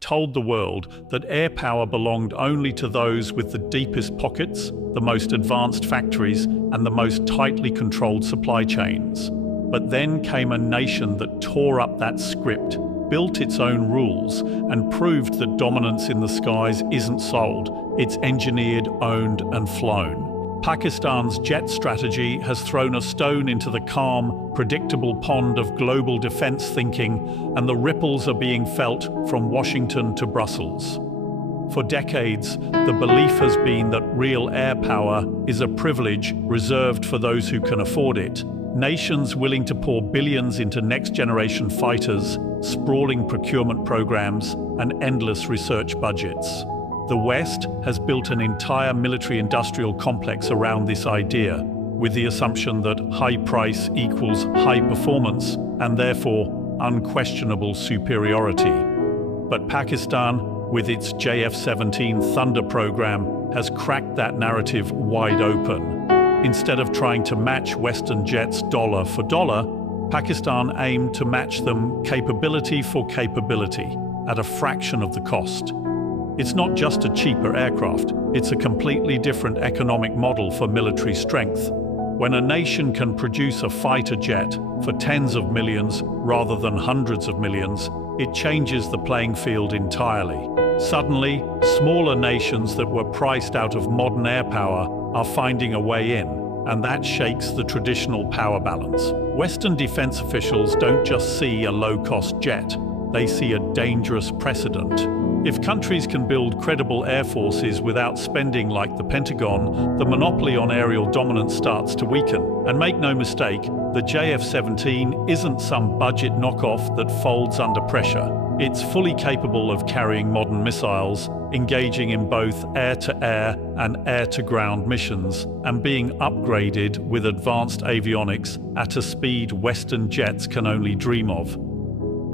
told the world that air power belonged only to those with the deepest pockets, the most advanced factories, and the most tightly controlled supply chains. But then came a nation that tore up that script, built its own rules, and proved that dominance in the skies isn't sold, it's engineered, owned, and flown. Pakistan's jet strategy has thrown a stone into the calm, predictable pond of global defense thinking, and the ripples are being felt from Washington to Brussels. For decades, the belief has been that real air power is a privilege reserved for those who can afford it. Nations willing to pour billions into next-generation fighters, sprawling procurement programs, and endless research budgets. The West has built an entire military-industrial complex around this idea, with the assumption that high price equals high performance and therefore unquestionable superiority. But Pakistan, with its JF-17 Thunder program, has cracked that narrative wide open. Instead of trying to match Western jets dollar for dollar, Pakistan aimed to match them capability for capability at a fraction of the cost. It's not just a cheaper aircraft, it's a completely different economic model for military strength. When a nation can produce a fighter jet for tens of millions rather than hundreds of millions, it changes the playing field entirely. Suddenly, smaller nations that were priced out of modern air power are finding a way in, and that shakes the traditional power balance. Western defense officials don't just see a low-cost jet, they see a dangerous precedent. If countries can build credible air forces without spending like the Pentagon, the monopoly on aerial dominance starts to weaken. And make no mistake, the JF-17 isn't some budget knockoff that folds under pressure. It's fully capable of carrying modern missiles, engaging in both air-to-air and air-to-ground missions, and being upgraded with advanced avionics at a speed Western jets can only dream of.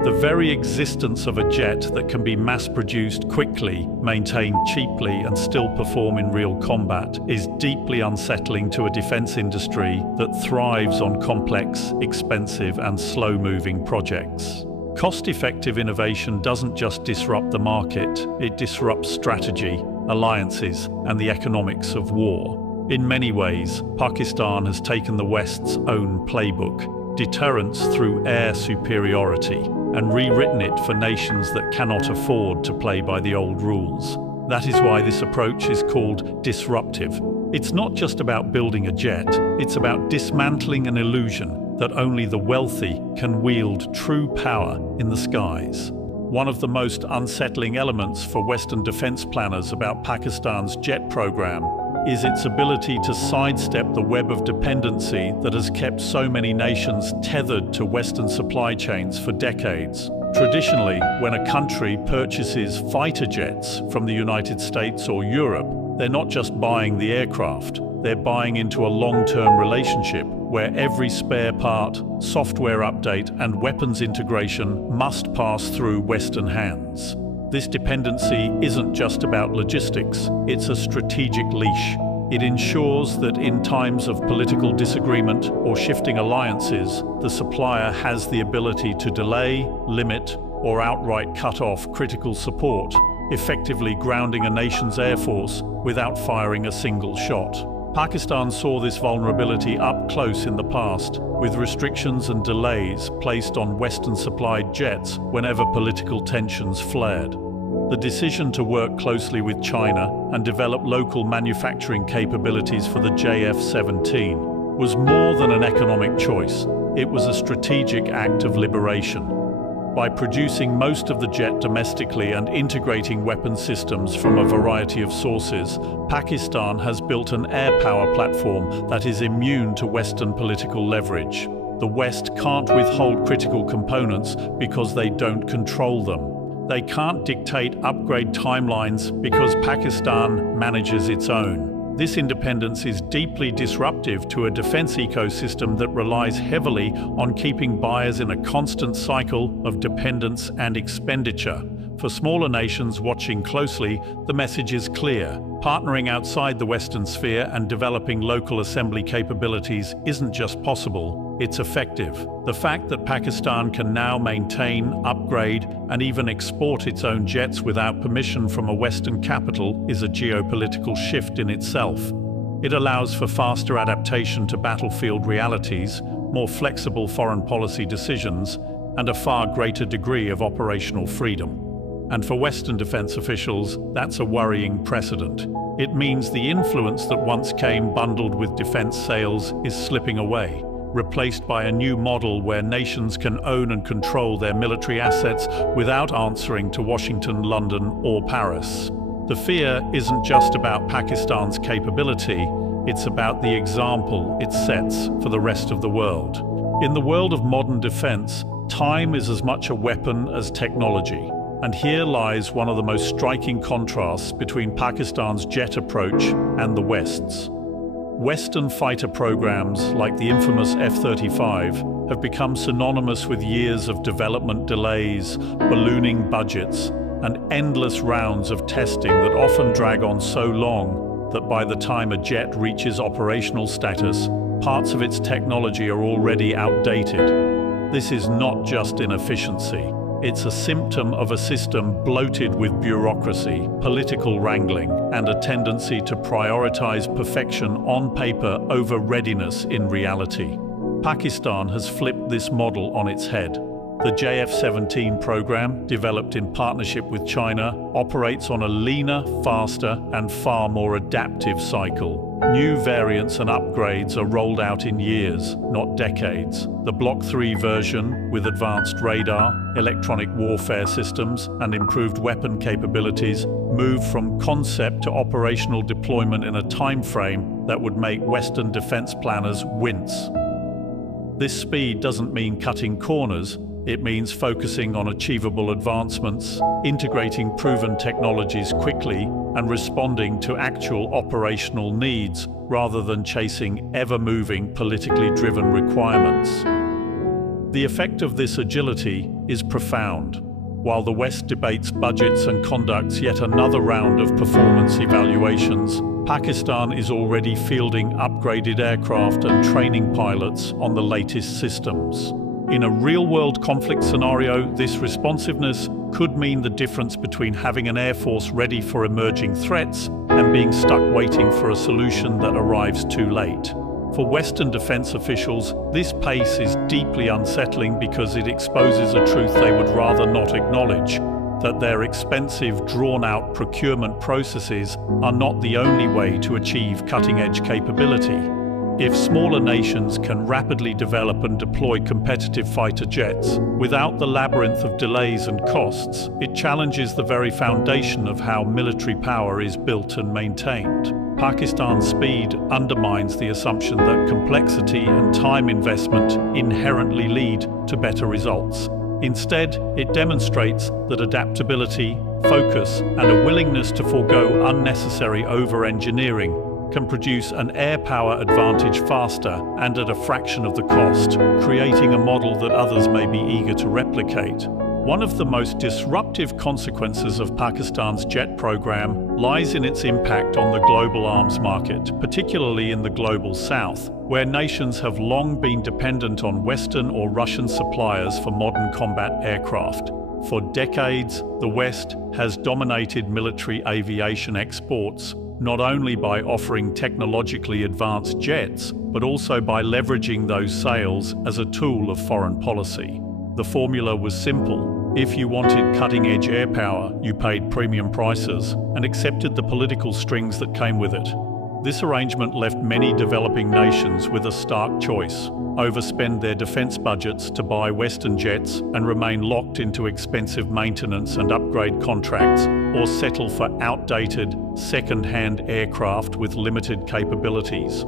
The very existence of a jet that can be mass-produced quickly, maintained cheaply, and still perform in real combat is deeply unsettling to a defense industry that thrives on complex, expensive, and slow-moving projects. Cost-effective innovation doesn't just disrupt the market, it disrupts strategy, alliances, and the economics of war. In many ways, Pakistan has taken the West's own playbook, deterrence through air superiority, and rewritten it for nations that cannot afford to play by the old rules. That is why this approach is called disruptive. It's not just about building a jet, it's about dismantling an illusion that only the wealthy can wield true power in the skies. One of the most unsettling elements for Western defense planners about Pakistan's jet program is its ability to sidestep the web of dependency that has kept so many nations tethered to Western supply chains for decades. Traditionally, when a country purchases fighter jets from the United States or Europe, they're not just buying the aircraft, they're buying into a long-term relationship where every spare part, software update, and weapons integration must pass through Western hands. This dependency isn't just about logistics, it's a strategic leash. It ensures that in times of political disagreement or shifting alliances, the supplier has the ability to delay, limit, or outright cut off critical support, effectively grounding a nation's air force without firing a single shot. Pakistan saw this vulnerability up close in the past, with restrictions and delays placed on Western-supplied jets whenever political tensions flared. The decision to work closely with China and develop local manufacturing capabilities for the JF-17 was more than an economic choice. It was a strategic act of liberation. By producing most of the jet domestically and integrating weapon systems from a variety of sources, Pakistan has built an air power platform that is immune to Western political leverage. The West can't withhold critical components because they don't control them. They can't dictate upgrade timelines because Pakistan manages its own. This independence is deeply disruptive to a defense ecosystem that relies heavily on keeping buyers in a constant cycle of dependence and expenditure. For smaller nations watching closely, the message is clear. Partnering outside the Western sphere and developing local assembly capabilities isn't just possible, it's effective. The fact that Pakistan can now maintain, upgrade, and even export its own jets without permission from a Western capital is a geopolitical shift in itself. It allows for faster adaptation to battlefield realities, more flexible foreign policy decisions, and a far greater degree of operational freedom. And for Western defense officials, that's a worrying precedent. It means the influence that once came bundled with defense sales is slipping away, replaced by a new model where nations can own and control their military assets without answering to Washington, London, or Paris. The fear isn't just about Pakistan's capability, it's about the example it sets for the rest of the world. In the world of modern defense, time is as much a weapon as technology. And here lies one of the most striking contrasts between Pakistan's jet approach and the West's. Western fighter programs like the infamous F-35 have become synonymous with years of development delays, ballooning budgets, and endless rounds of testing that often drag on so long that by the time a jet reaches operational status, parts of its technology are already outdated. This is not just inefficiency. It's a symptom of a system bloated with bureaucracy, political wrangling, and a tendency to prioritize perfection on paper over readiness in reality. Pakistan has flipped this model on its head. The JF-17 program, developed in partnership with China, operates on a leaner, faster, and far more adaptive cycle. New variants and upgrades are rolled out in years, not decades. The Block 3 version, with advanced radar, electronic warfare systems, and improved weapon capabilities, moved from concept to operational deployment in a time frame that would make Western defense planners wince. This speed doesn't mean cutting corners. It means focusing on achievable advancements, integrating proven technologies quickly, and responding to actual operational needs rather than chasing ever-moving, politically driven requirements. The effect of this agility is profound. While the West debates budgets and conducts yet another round of performance evaluations, Pakistan is already fielding upgraded aircraft and training pilots on the latest systems. In a real-world conflict scenario, this responsiveness could mean the difference between having an air force ready for emerging threats and being stuck waiting for a solution that arrives too late. For Western defense officials, this pace is deeply unsettling because it exposes a truth they would rather not acknowledge, that their expensive, drawn-out procurement processes are not the only way to achieve cutting-edge capability. If smaller nations can rapidly develop and deploy competitive fighter jets without the labyrinth of delays and costs, it challenges the very foundation of how military power is built and maintained. Pakistan's speed undermines the assumption that complexity and time investment inherently lead to better results. Instead, it demonstrates that adaptability, focus, and a willingness to forego unnecessary over-engineering can produce an air power advantage faster and at a fraction of the cost, creating a model that others may be eager to replicate. One of the most disruptive consequences of Pakistan's jet program lies in its impact on the global arms market, particularly in the global south, where nations have long been dependent on Western or Russian suppliers for modern combat aircraft. For decades, the West has dominated military aviation exports, not only by offering technologically advanced jets, but also by leveraging those sales as a tool of foreign policy. The formula was simple. If you wanted cutting-edge air power, you paid premium prices and accepted the political strings that came with it. This arrangement left many developing nations with a stark choice: overspend their defense budgets to buy Western jets and remain locked into expensive maintenance and upgrade contracts, or settle for outdated, second-hand aircraft with limited capabilities.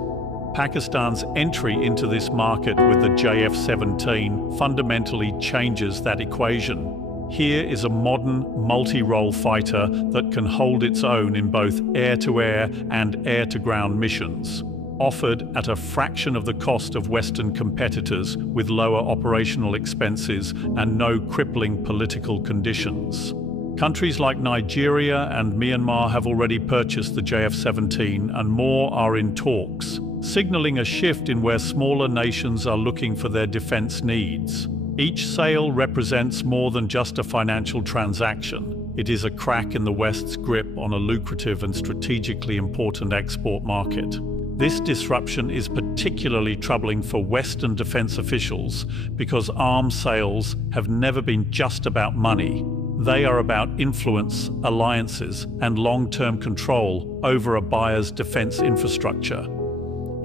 Pakistan's entry into this market with the JF-17 fundamentally changes that equation. Here is a modern, multi-role fighter that can hold its own in both air-to-air and air-to-ground missions, offered at a fraction of the cost of Western competitors with lower operational expenses and no crippling political conditions. Countries like Nigeria and Myanmar have already purchased the JF-17 and more are in talks. signaling a shift in where smaller nations are looking for their defense needs. Each sale represents more than just a financial transaction. It is a crack in the West's grip on a lucrative and strategically important export market. This disruption is particularly troubling for Western defense officials because arms sales have never been just about money. They are about influence, alliances, and long-term control over a buyer's defense infrastructure.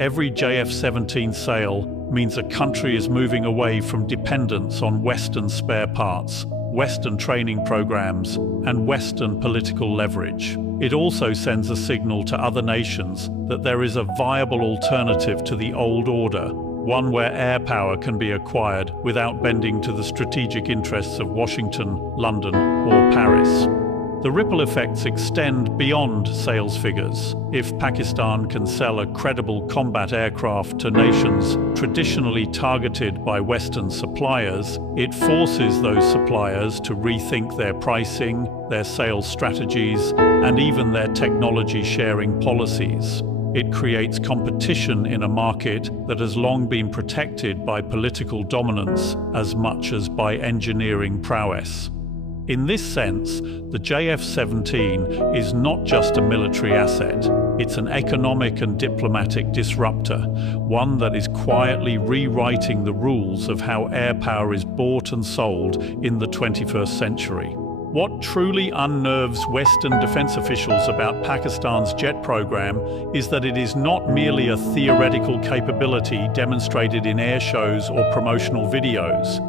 Every JF-17 sale means a country is moving away from dependence on Western spare parts, Western training programs, and Western political leverage. It also sends a signal to other nations that there is a viable alternative to the old order, one where air power can be acquired without bending to the strategic interests of Washington, London, or Paris. The ripple effects extend beyond sales figures. If Pakistan can sell a credible combat aircraft to nations traditionally targeted by Western suppliers, it forces those suppliers to rethink their pricing, their sales strategies, and even their technology sharing policies. It creates competition in a market that has long been protected by political dominance as much as by engineering prowess. In this sense, the JF-17 is not just a military asset, it's an economic and diplomatic disruptor, one that is quietly rewriting the rules of how air power is bought and sold in the 21st century. What truly unnerves Western defense officials about Pakistan's jet program is that it is not merely a theoretical capability demonstrated in air shows or promotional videos.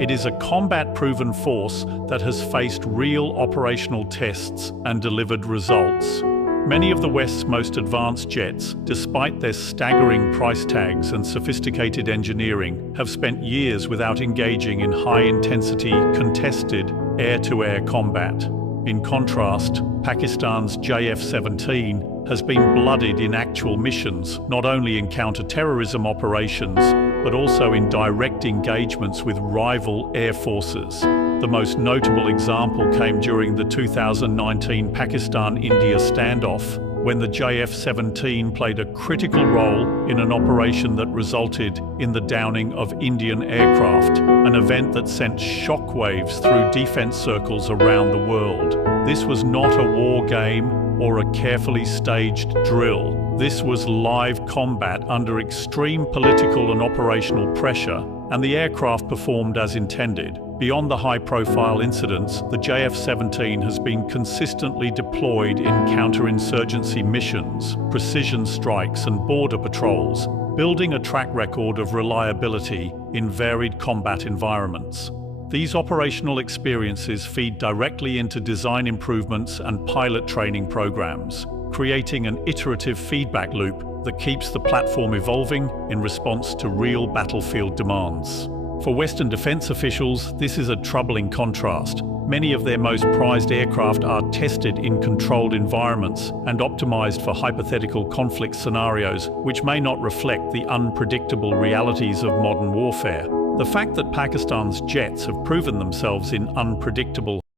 It is a combat-proven force that has faced real operational tests and delivered results. Many of the West's most advanced jets, despite their staggering price tags and sophisticated engineering, have spent years without engaging in high-intensity, contested air-to-air combat. In contrast, Pakistan's JF-17 has been bloodied in actual missions, not only in counter-terrorism operations, but also in direct engagements with rival air forces. The most notable example came during the 2019 Pakistan-India standoff, when the JF-17 played a critical role in an operation that resulted in the downing of Indian aircraft, an event that sent shockwaves through defense circles around the world. This was not a war game or a carefully staged drill. This was live combat under extreme political and operational pressure, and the aircraft performed as intended. Beyond the high-profile incidents, the JF-17 has been consistently deployed in counterinsurgency missions, precision strikes, and border patrols, building a track record of reliability in varied combat environments. These operational experiences feed directly into design improvements and pilot training programs, creating an iterative feedback loop that keeps the platform evolving in response to real battlefield demands. For Western defense officials, this is a troubling contrast. Many of their most prized aircraft are tested in controlled environments and optimized for hypothetical conflict scenarios, which may not reflect the unpredictable realities of modern warfare. The fact that Pakistan's jets have proven themselves in unpredictable